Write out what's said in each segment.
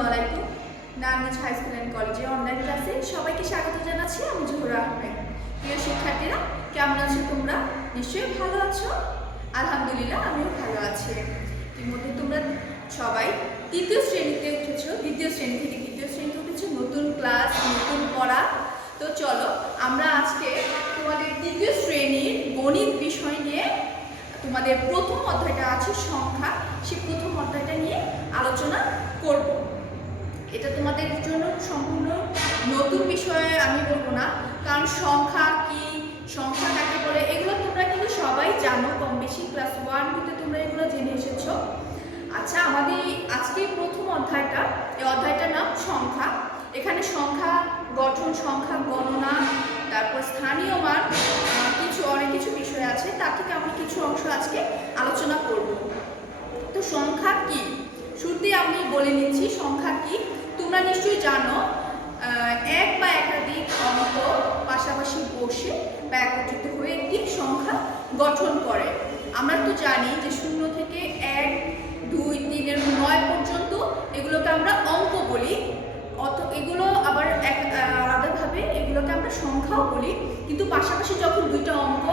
আসসালামু আলাইকুম। Narayanganj high school and কলেজে অনলাইন ক্লাসে সবাইকে স্বাগত জানাচ্ছি। আমি জোহরা আহমেদ। প্রিয় শিক্ষার্থীরা, কেমন আছো তোমরা? নিশ্চয়ই ভালো আছো। আলহামদুলিল্লাহ, আমিও ভালো আছি। ইতিমধ্যে তোমরা সবাই তৃতীয় শ্রেণীতে উঠেছো, দ্বিতীয় শ্রেণী থেকে তৃতীয় শ্রেণীতে উঠেছো। নতুন ক্লাস, নতুন পড়া। তো চলো আমরা আজকে তোমাদের তৃতীয় শ্রেণীর গণিত বিষয় নিয়ে তোমাদের প্রথম অধ্যায়টা আছে সংখ্যা, সেই প্রথম অধ্যায়টা নিয়ে আলোচনা করব। এটা তোমাদের জন্য সম্পূর্ণ নতুন বিষয়ে আমি বলবো না, কারণ সংখ্যা কি, সংখ্যা কাকে বলে, এগুলো তোমরা কিন্তু সবাই জানো কম বেশি। ক্লাস 1-2তে তোমরা এগুলো জেনে এসেছো। আচ্ছা, আমাদের আজকে প্রথম অধ্যায়টা, এই অধ্যায়টার নাম সংখ্যা। এখানে সংখ্যা গঠন, সংখ্যা গণনা, তারপর স্থানীয় মান, অনেক কিছু বিষয় আছে। তার থেকে আমি কিছু অংশ আজকে আলোচনা করব। তো সংখ্যা কি, শুরুতেই আমি বলে নিচ্ছি সংখ্যা কি। তোমরা নিশ্চয়ই জানো এক বা একাধিক অঙ্ক পাশাপাশি বসে বা একত্রিত হয়ে একটি সংখ্যা গঠন করে। আমরা তো জানি যে 0 থেকে 1, 2, 3 9 পর্যন্ত এগুলোকে আমরা অঙ্ক বলি। এগুলো আবার আলাদাভাবে এগুলোকে আমরা সংখ্যাও বলি, কিন্তু পাশাপাশি যখন দুইটা অঙ্ক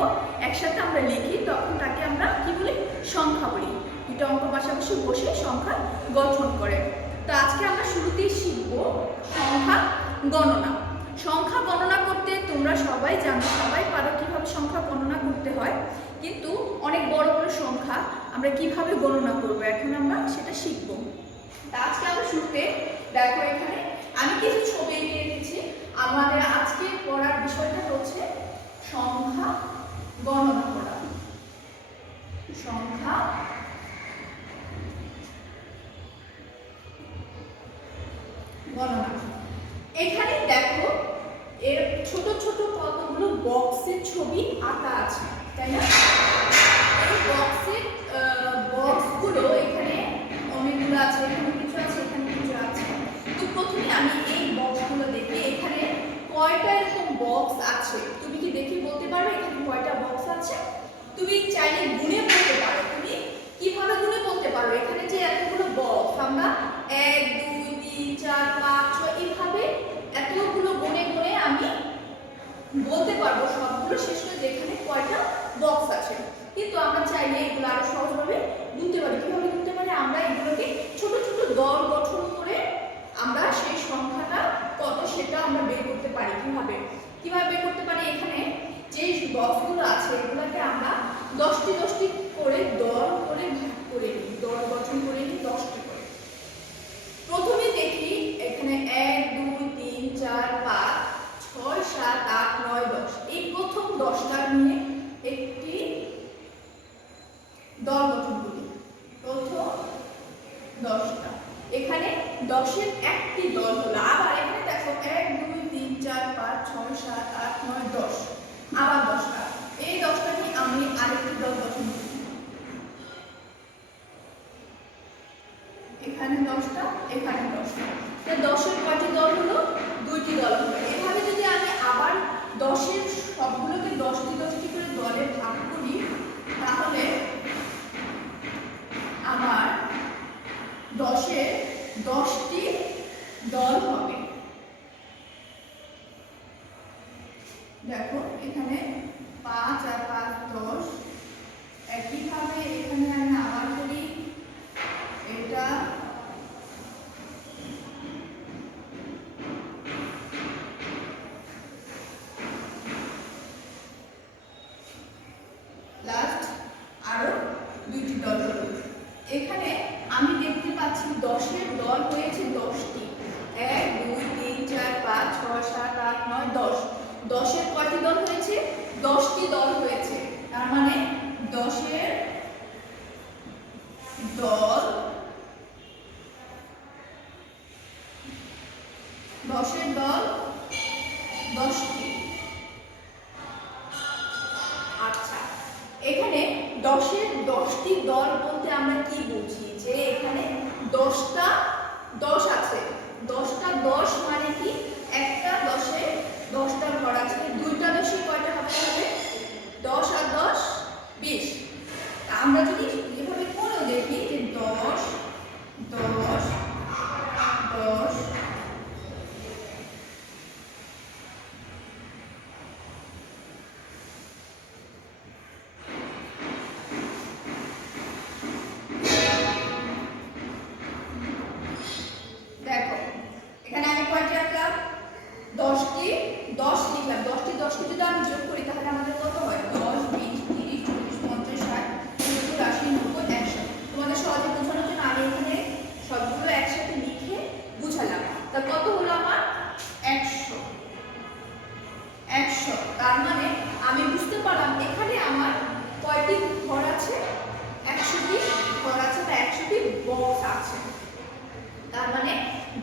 একসাথে আমরা লিখি তখন তাকে আমরা কি বলি? সংখ্যা বলি। দুইটা অঙ্ক পাশাপাশি বসে সংখ্যা গঠন করে। তো আজকে আমরা শুরুতেই শিখব সংখ্যা গণনা। সংখ্যা গণনা করতে তোমরা সবাই জানো, সবাই পারো কিভাবে সংখ্যা গণনা করতে হয়, কিন্তু অনেক বড় বড় সংখ্যা আমরা কিভাবে গণনা করব এখন আমরা সেটা শিখব। তা আজকে আমরা শুরুতে দেখো, এখানে আমি কিছু ছবি এঁকে রেখেছি। আমাদের আজকে পড়ার বিষয়টা হচ্ছে সংখ্যা গণনা করা। সংখ্যা গণনা। এখানে দেখো এর ছোট ছোট কতগুলো বক্সের ছবি আঁকা আছে, তাই না? এই বক্সগুলো এখানে অনেকগুলো আছে, এখানে কিছু আছে, এখানে কিছু আছে। তো প্রথমে আমি এই বক্সগুলো দেখি এখানে কয়টা এরকম বক্স আছে। তুমি কি দেখি বলতে পারবে এখানে কয়টা বক্স আছে? তুমি চাইলে গুণে বলতে পারো। তুমি কিভাবে গুণে বলতে পারো? এখানে যে এতগুলো বক্স, আমরা 1, 2, 3, 4, 5, 6 এইভাবে এতগুলো গুণে গুণে আমি বলতে পারবো সবগুলো শেষ করে যেখানে কয়টা বক্স আছে। কিন্তু আমরা চাইলে এগুলো আরো সহজভাবে গুনতে পারি। কিভাবে গুনতে পারি? আমরা এগুলোকে ছোট ছোট দল গঠন করে আমরা সেই সংখ্যাটা কত সেটা আমরা বের করতে পারি। কিভাবে বের করতে পারি? এখানে যে বক্সগুলো আছে এগুলোকে আমরা 10টি 10টি করে দল করে ভাগ করে নিই, দল গঠন করে নিই 10টি করে। প্রথমে দেখি এখানে 1, 2, 3, 4, 5, 6, 7, 8, 9, 10। এই প্রথম 10টা নিয়ে একটি দল গঠন করি। প্রথম 10টা, এখানে 10-এর একটি দল হলো। আবার এখানে দেখো 1, 2, 3, 4, 5, 6, 7, 8, 9, 10, আবার 10টা। এই 10টা নিয়ে আমি আরেকটি দল গঠন করি। এখানে 10টা, এখানে 10টা। 10-এর কয়টি দল হলো? 2টি দল হলো। এভাবে যদি আমি আবার 10-এর সবগুলোকে 10টি 10টি করে দলে ভাগ করি তাহলে আমার 10-এর 10টি দল হবে। দেখো এখানে 5 আর 5 10। একইভাবে এখানে আমি আবার করি, এটা লাস্ট আরো 2টি দল হলো। এখানে আমি দেখতে পাচ্ছি 10-এর দল হয়েছে 10টি। 1, 2, 3, 4, 5, 6, 7, 8, 9, 10। 10-এর কয়টি দল হয়েছে? 10টি দল হয়েছে। তার মানে 10-এর দল 10টি। আচ্ছা, এখানে 10-এর 10টি দল বলতে আমরা কি বুঝি? যে এখানে 10টা 10 আছে। 10টা 10 মানে কি? একটা 10-এ 10টা ঘর আছে। 2টা 10-এ কয়টা হবে? 10 আর 10 20। আমরা যদি এভাবে কোণও দেখি যে 10 10 10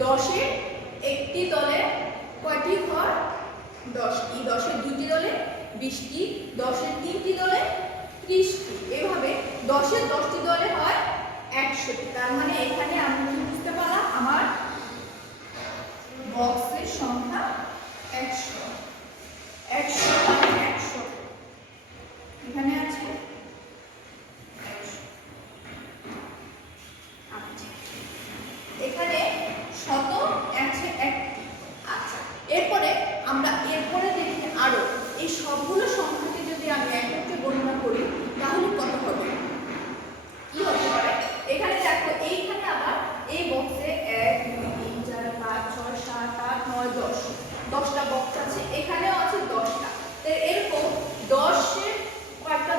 10-এর একটি দলে কয়টি ঘর? 10টি। 10-এর দুইটি দলে 20টি। 10-এর তিনটি দলে 30টি। এভাবে 10-এর 10টি দলে হয় 100টি। তার মানে এখানে আমি কি বুঝতে পারলাম? আমার বক্সের সংখ্যা 100। 100 মানে 100 এখানে আছে 100। আচ্ছা, এখানে শত আছে 1টি। আচ্ছা, এরপরে আমরা দেখি আরো এই সবগুলো সংখ্যাকে যদি আমি একত্রে গণনা করি তাহলে কত হবে? কি হতে পারে? এখানে দেখো, এইখানে আবার এই বক্সে 1 2 3 4 5 6 7 8 9 10 10টা বক্স আছে, এখানেও আছে 10টা। এরকম 10-এর কয়টা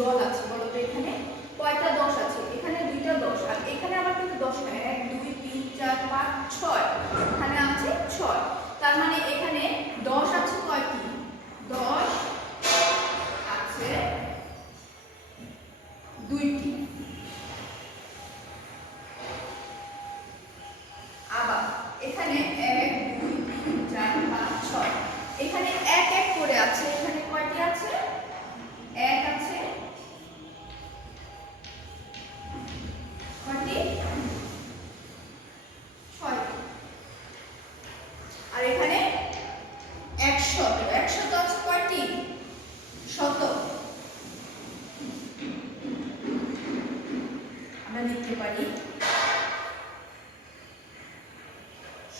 দল আছে বলো তো? এখানে কয়টা 10 আছে? এখানে দুইটা 10, আর এখানে আবার কিন্তু 10 নয়, 1 2 3 4 5 6, এখানে আছে 6। তার মানে এখানে 10 আছে কয়টি? 10 আছে দুইটি। আবার এখানে 1 2 3 4 5 6, এখানে এক এক করে আছে। এখানে কয়টি আছে? 1 আছে, কয়টি? 6টি। আর এখানে 100 আছে কয়টি? শত। আমরা লিখতে পারি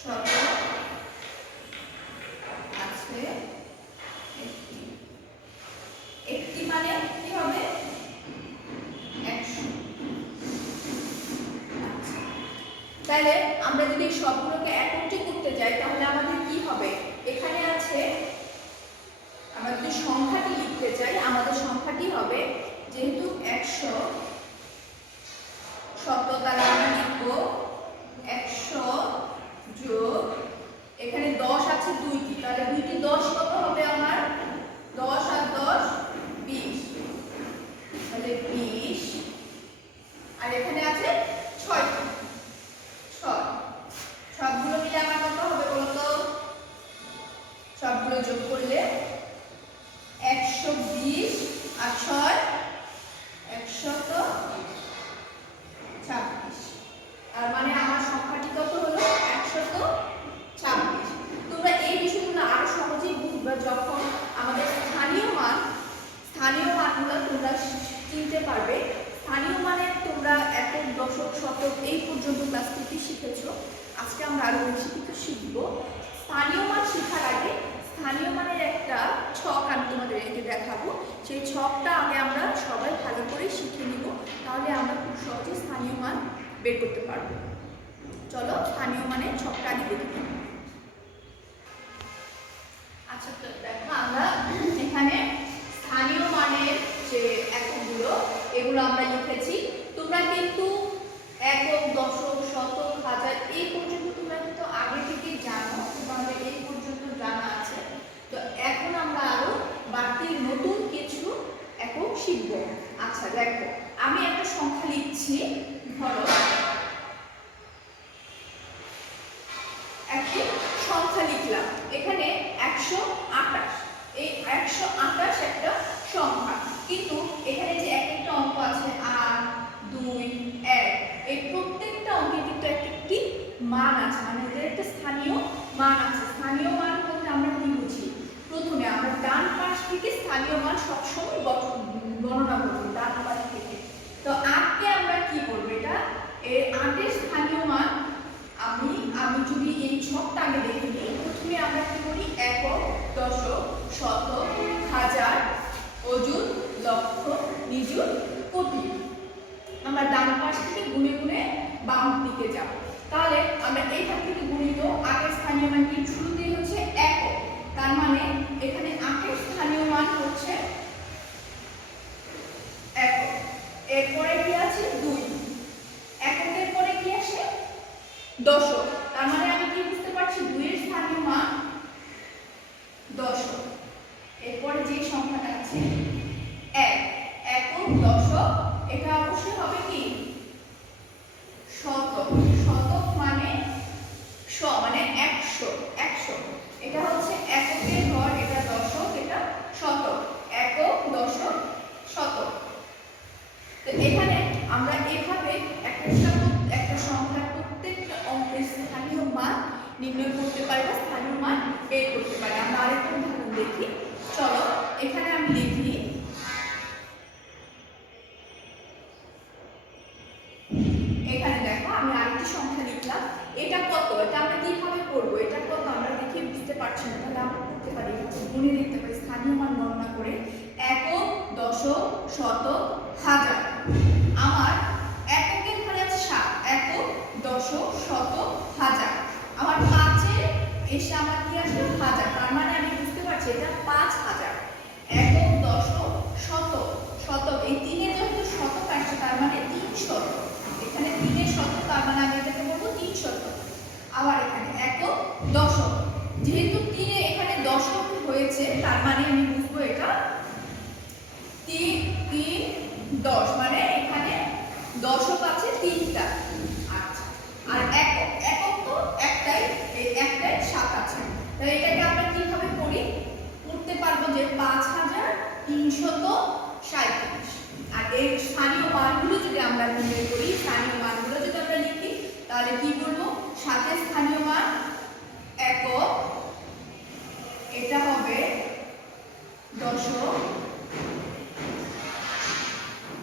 শত আছে একটি। একটি মানে কি হবে? 100। আচ্ছা, তাহলে আমরা যদি সবগুলোকে একত্রে করতে যাই তাহলে আমাদের কি হবে? এখানে আছে, আমরা যদি সংখ্যাটি লিখতে চাই আমাদের সংখ্যাটি হবে, যেহেতু 100 শত, তাহলে আমরা লিখব 100 যোগ এখানে 10 আছে দুইটি, তাহলে দুইটি 10 কত হবে আমার? 10 আর 10 20, তাহলে 20। আর এখানে আছে 6টি। 6 সবগুলো মিলে আমার কত হবে বলো তো? সবগুলো যোগ করলে 120 আর 6 126। তার মানে আমার সংখ্যাটি কত হলো? 126। তোমরা এই বিষয়গুলো আরো সহজেই বুঝবে যখন আমাদের স্থানীয় মানগুলো তোমরা চিনতে পারবে। স্থানীয় মানে তোমরা একক, দশক, শতক এই পর্যন্ত ক্লাস থেকে শিখেছো। আজকে আমরা আরো বেশি কিছু শিখব। স্থানীয় মান শেখার আগে স্থানীয় মানের একটা ছক আমি তোমাদেরকে দেখাবো। সেই ছকটা আগে আমরা সবাই ভালো করে শিখে নিব, তাহলে আমরা খুব সহজে স্থানীয় মান বের করতে পারবো। চলো স্থানীয় মানের ছকটা আগে দেখে নিই। আচ্ছা, তো দেখো আমরা এখানে স্থানীয় মানের যে এককগুলো এগুলো আমরা লিখেছি। তোমরা কিন্তু একক, দশক, শতক, হাজার এই পর্যন্ত তোমরা কিন্তু আগে থেকে জানো, তোমাদের এই পর্যন্ত জানা আছে। তো এখন আমরা আরো বাড়তি নতুন কিছু একক শিখব। আচ্ছা দেখো, আমি একটা সংখ্যা লিখছি। ধরো একটি সংখ্যা লিখলাম, এখানে 128। এই 128 একটা সংখ্যা, কিন্তু এখানে যে এক একটা অঙ্ক আছে 8 2 1, এই প্রত্যেকটা অঙ্কে কিন্তু একটি মান আছে, মানে এদের একটা স্থানীয় মান আছে। স্থানীয় মান বলতে আমরা কি বুঝি? প্রথমে আমরা ডান পাশ থেকে স্থানীয় মান সবসময় গণনা করব, ডান পাশ থেকে। তো 8কে আমরা কি করব? এটা এই 8-এর স্থানীয় মান আমি যদি এই ছকটা আগে দেখে নিই, প্রথমে আমরা কি করি? একক, দশক, শতক, হাজার, অযুত, লক্ষ, নিযুত, কোটি। আমরা ডান পাশ থেকে গুনে গুনে বাম দিকে যাব। তাহলে আমরা এইখান থেকে গুণিত 8-এর স্থানীয় মান কি? শুরুতেই হচ্ছে একক, তার মানে এখানে 8-এর স্থানীয় মান হচ্ছে একক। এরপরে কি আছে? 2। এককের পরে কি আসে? দশক। তার মানে আমি কি বুঝতে পারছি? 2-এর স্থানীয় মান দশক। এরপরে যে সংখ্যাটা আছে 1, একক, দশক, এটা অবশ্যই হবে কি? শতক। শতক মানে নির্ণয় করতে পারি বা স্থানীয় মান বের করতে পারি। আমরা আরেকটা উদাহরণ দেখি। চলো এখানে আমি লিখি এখানে দেখো আমি আরেকটি সংখ্যা লিখলাম। এটা কত? এটা আমরা কিভাবে করব? এটা কত আমরা দেখে বুঝতে পারছি না, তাহলে আমরা করতে পারি গুণে লিখতে পারি স্থানীয় মান গণনা করে একক, দশক, শতক, হাজার। আমার এককের ঘরে আছে 7, একক, দশক, শতক, হাজার। আমার 5-এ এসে আমার কি আসবে? হাজার। তার মানে আমি বুঝতে পারছি এটা 5000। একক, দশক, শতক, শতক, এই 3-এ যেহেতু শতক আসছে তার মানে 300। এখানে 3-এর শতক, তার মানে আমি এটাকে বলবো 300। আবার এখানে একক, দশক, যেহেতু 3-এ এখানে দশক হয়েছে তার মানে আমি বুঝবো এটা 3 3 10, মানে এখানে দশক আছে 3টা। আচ্ছা, আর একক, একক তো একটাই, এই একটাই 7 আছে। তাহলে এটাকে আমরা কিভাবে করি? করতে পারবো যে 5337। আর এই স্থানীয় মানগুলো যদি আমরা নির্ণয় করি, স্থানীয় মানগুলো যদি আমরা লিখি তাহলে কি বলবো? 7-এর স্থানীয় মান একক, এটা হবে দশক,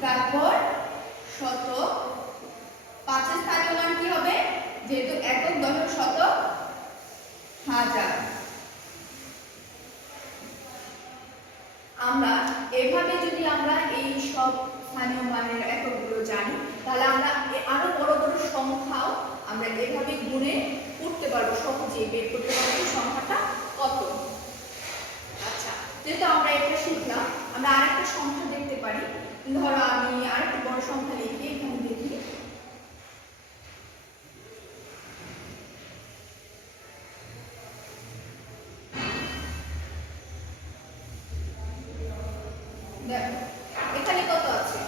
তারপর শতক, 5-এর স্থানীয় মান কি হবে? যেহেতু একক, দশক, শতক, হাজার। আমরা এভাবে যদি আমরা এই সব স্থানীয় মানের এককগুলো জানি তাহলে আমরা আরো বড় বড় সংখ্যাও আমরা এভাবে গুণে করতে পারবো, সহজেই বের করতে পারবো সংখ্যাটা কত। আচ্ছা, যেহেতু আমরা এটা শিখলাম, আমরা আরেকটা সংখ্যা দেখতে পারি। ধরো আমি আরেকটা বড় সংখ্যা লিখি, এখানে দেখি দেখো এখানে কত আছে?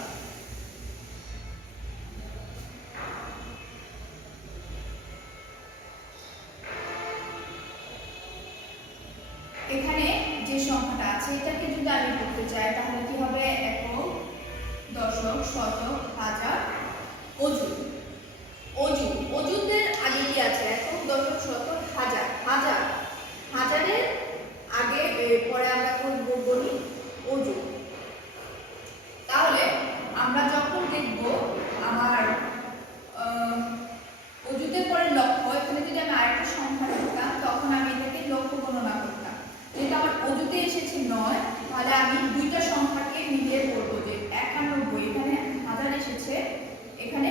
এখানে যে সংখ্যাটা আছে এটাকে যদি আমি করতে চাই তাহলে কি হবে? একক, দশক, শতক, হাজার, অযুত। অযুত, অযুতের আগে কি আছে? একক, দশক, শতক, হাজার। হাজার, হাজারের আগে পরে আমরা করব গণিত অযুত। তাহলে আমরা যখন দেখব আমার অযুতের পরে লক্ষ্য, এখানে যদি আমি আরেকটা সংখ্যা লিখতাম তখন আমি এটাকে লক্ষ্য গণনা করতাম। যেহেতু আমার অযুতে এসেছে 9, তাহলে আমি দুইটা সংখ্যাকে মিলিয়ে করব যে 91, এখানে হাজার এসেছে, এখানে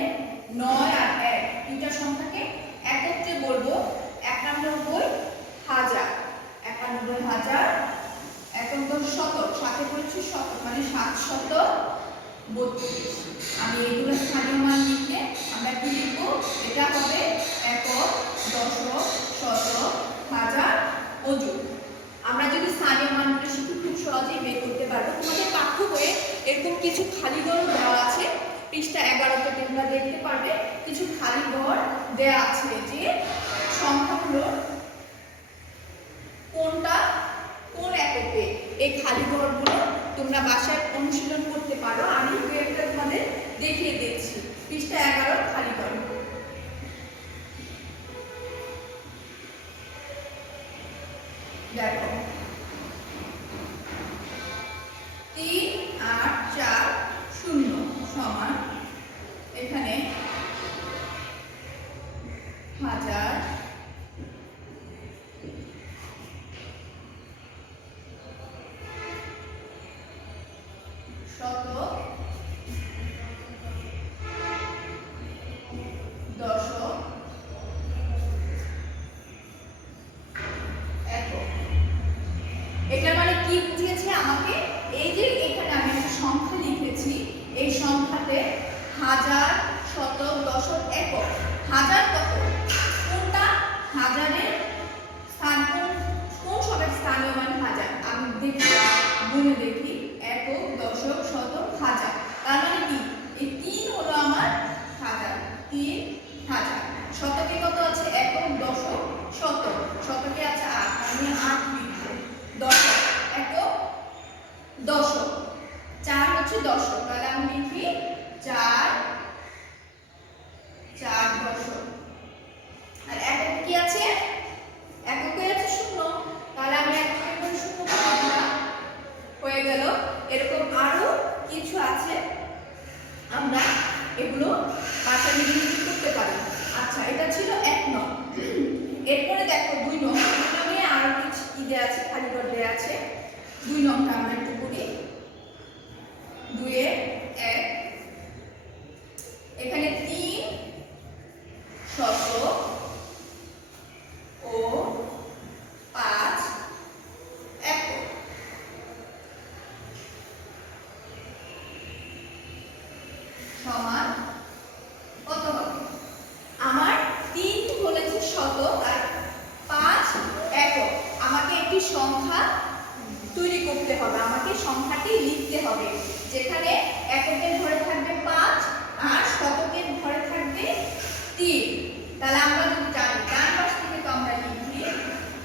9 আর 1, দুইটা সংখ্যাকে একত্রে বলবো 91,000। 91,000, একক, দশ, শতক, সাথে করেছি শতক, মানে 732। আমি এইগুলো স্থানীয় মান লিখে আমরা কি লিখবো? এটা হবে একক, দশক, শতক, হাজার, অযুত। আমরা যদি স্থানীয় মানগুলো শিখি খুব সহজেই বের করতে পারবো। তোমাদের পাঠ্য বইয়ে এরকম কিছু খালি ঘর দেওয়া আছে, পৃষ্ঠা 11তে তোমরা দেখতে পারবে কিছু খালি ঘর দেওয়া আছে যে সংখ্যাগুলো কোনটা কোন এককে। এই খালি ঘরগুলো তোমরা বাসায় অনুশীলন করতে পারো। আমি একটা তোমাদের দেখিয়ে দিচ্ছি। পৃষ্ঠা 11 খালি ঘর। দেখো 3840 সমান এখানে হাজার, শতক, দশক, একক। এটা মানে কি বুঝিয়েছে আমাকে? এই যে এখানে আমি একটা সংখ্যা লিখেছি, এই সংখ্যাতে হাজার, শতক, দশক, একক। হাজার কত? কোনটা হাজারের স্থান? কোন সবের স্থানীয় মান হাজার? আমি দেখি, গুণে দেখি, একক, দশক, শতক, হাজার। তার মানে কি? এই 3 হলো আমার হাজার, 3000। শতকে কত আছে? একক, দশক, শতক। শতকে আছে 8, আমি 8 লিখবো। দশক, একক, দশক, 4 হচ্ছে দশক, তাহলে আমি লিখি 4 দশক। আর একক কি আছে? দেওয়া আছে, খালি ঘর দেওয়া আছে। 2 নংটা আমরা একটু করি। 2 এ 1, এখানে 3 শতক ও 5 একক সমান কত হবে? আমার 3 বলেছে শতক আর 5 একক। আমাকে একটি সংখ্যা তৈরি করতে হবে, আমাকে সংখ্যাটি লিখতে হবে, যেখানে এককের ঘরে থাকবে 5 আর শতকের ঘরে থাকবে 3। তাহলে আমরা যদি জানি ডান পাশ থেকে তো আমরা লিখি,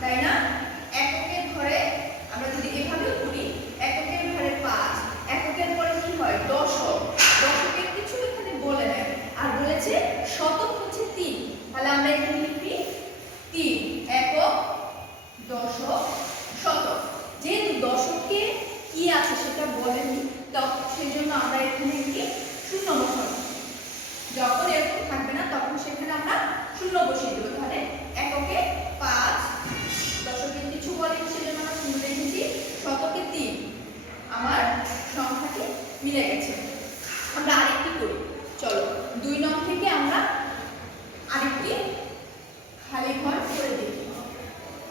তাই না? এককের ঘরে আমরা যদি এভাবে করি, এককের ঘরে 5, এককের পরে কি হয়? দশক। দশকের কিছু এখানে বলে নেয়, আর বলেছে শতক হচ্ছে 3। তাহলে আমরা এখানে লিখি 3 একক, দশক, শতক। যেহেতু দশকে কি আছে সেটা বলেনি, তো সেই জন্য আমরা এখানে কি শূন্য বসাবো। যখন এরকম থাকবে না তখন সেখানে আমরা শূন্য বসিয়ে দেবো। তাহলে এককে 5, দশকে কিছু বলেনি সেজন্য আমরা শূন্য রেখেছি, শতকে 3। আমার সংখ্যাটি মিলে গেছে। আমরা আরেকটি করি, চলো 2 নং থেকে আমরা আরেকটি খালি ঘর করে দেখি,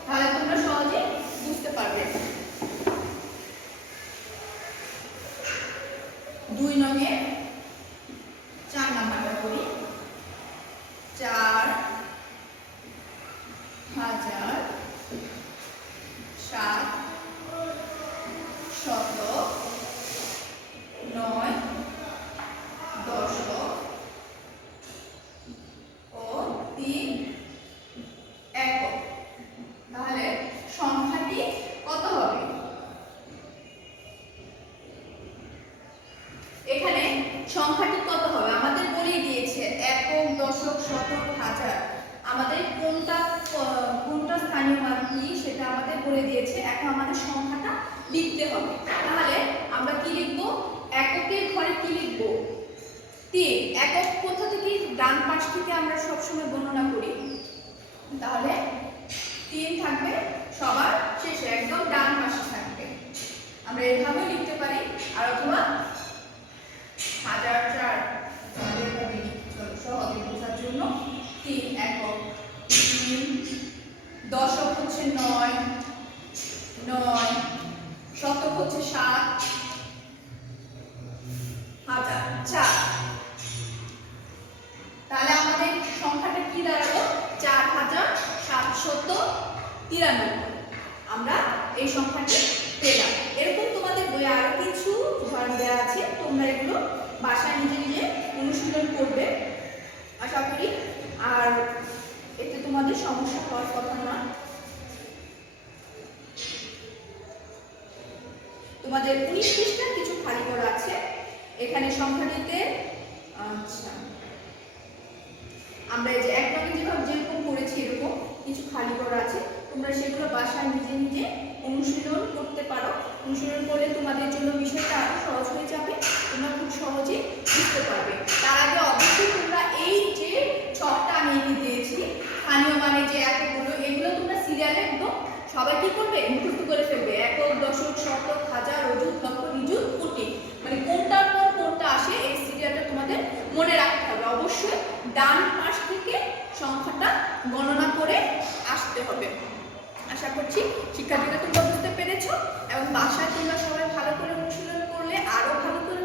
তাহলে তোমরা সহজে বুঝতে পারবে। 2 নংয়ে 4 নাম্বারটা করি। 4,000 শতক 9 দশক ও 3 একক। তাহলে সংখ্যাটি কত হবে? এখানে সংখ্যাটি কত হবে আমাদের বলেই দিয়েছে, একক, দশক, শতক, হাজার। আমাদের কোনটা স্থানীয় মান কি সেটা আমাদের বলে দিয়েছে। এখন আমাদের সংখ্যাটা লিখতে হবে। তাহলে আমরা কি লিখব? এককের ঘরে কি লিখব? 3। একক কোথা থেকে? ডান পাশ থেকে আমরা সবসময় গণনা করি। তাহলে 3 থাকবে সবার শেষে, একদম ডান পাশে থাকবে। আমরা এভাবে লিখতে পারি, আর অথবা 1004 সহজে বোঝার জন্য 3 একক, 3 দশক হচ্ছে 9, শতক হচ্ছে 7, হাজার 4। তাহলে আমাদের সংখ্যাটা কি দাঁড়ালো? 4793। আমরা এই সংখ্যাটি পেলাম। এরকম তোমাদের বইয়ে আরো কিছু উদাহরণ দেওয়া আছে, তোমরা এগুলো বাসায় নিজে নিজে অনুশীলন করবে আশা করি। আর এতে তোমাদের সমস্যা হওয়ার কথা না। তোমাদের 19 পৃষ্ঠা কিছু খালি করা আছে এখানে সংখ্যাটিতে। আচ্ছা, আমরা এই যে এক নঙ্গে যেরকম করেছি এরকম কিছু খালি করা আছে, তোমরা সেগুলো বাসায় নিজে নিজে অনুশীলন করতে পারো। অনুশীলন করলে তোমাদের জন্য বিষয়টা আরো সহজ হয়ে যাবে, তোমরা খুব সহজে বুঝতে পারবে। তার আগে অবশ্যই তোমরা এই যে ছকটা আমি দিয়েছি, স্থানীয় মানে যে এককগুলো, এগুলো তোমরা সিরিয়ালে একদম সবাই কি করবে? মুখস্থ করে ফেলবে। একক, দশক, শতক, হাজার, অযুত, লক্ষ, নিযুত, কোটি, মানে কোনটার পর কোনটা আসে এই সিরিয়ালটা তোমাদের মনে রাখতে হবে। অবশ্যই ডান পাশ থেকে সংখ্যাটা গণনা করে আসতে হবে। আশা করছি শিক্ষার্থীরা তোমরা বুঝতে পেরেছো, এবং বাসায় তোমরা সবাই ভালো করে অনুশীলন করলে আরো ভালো করে